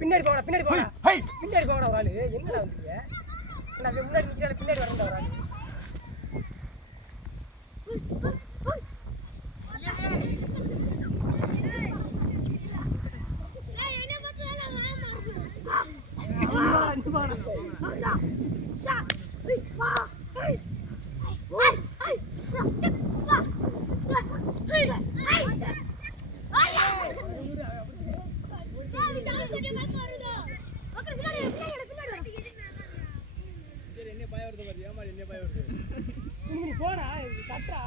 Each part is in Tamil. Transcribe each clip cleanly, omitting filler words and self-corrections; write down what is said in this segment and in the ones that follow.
பின்னாடி போடா பின்னாடி போடா பின்னாடி போடா ஒரு ஆளு என்னடா வந்தீங்க நான் முன்னாடி நிக்கிற பின்னாடி வரேன்டா ஒரு ஆளு போடா கட்டா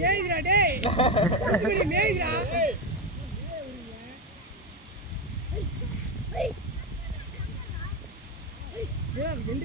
மேய்கிறா டேய் மேய்கிறா வெண்டு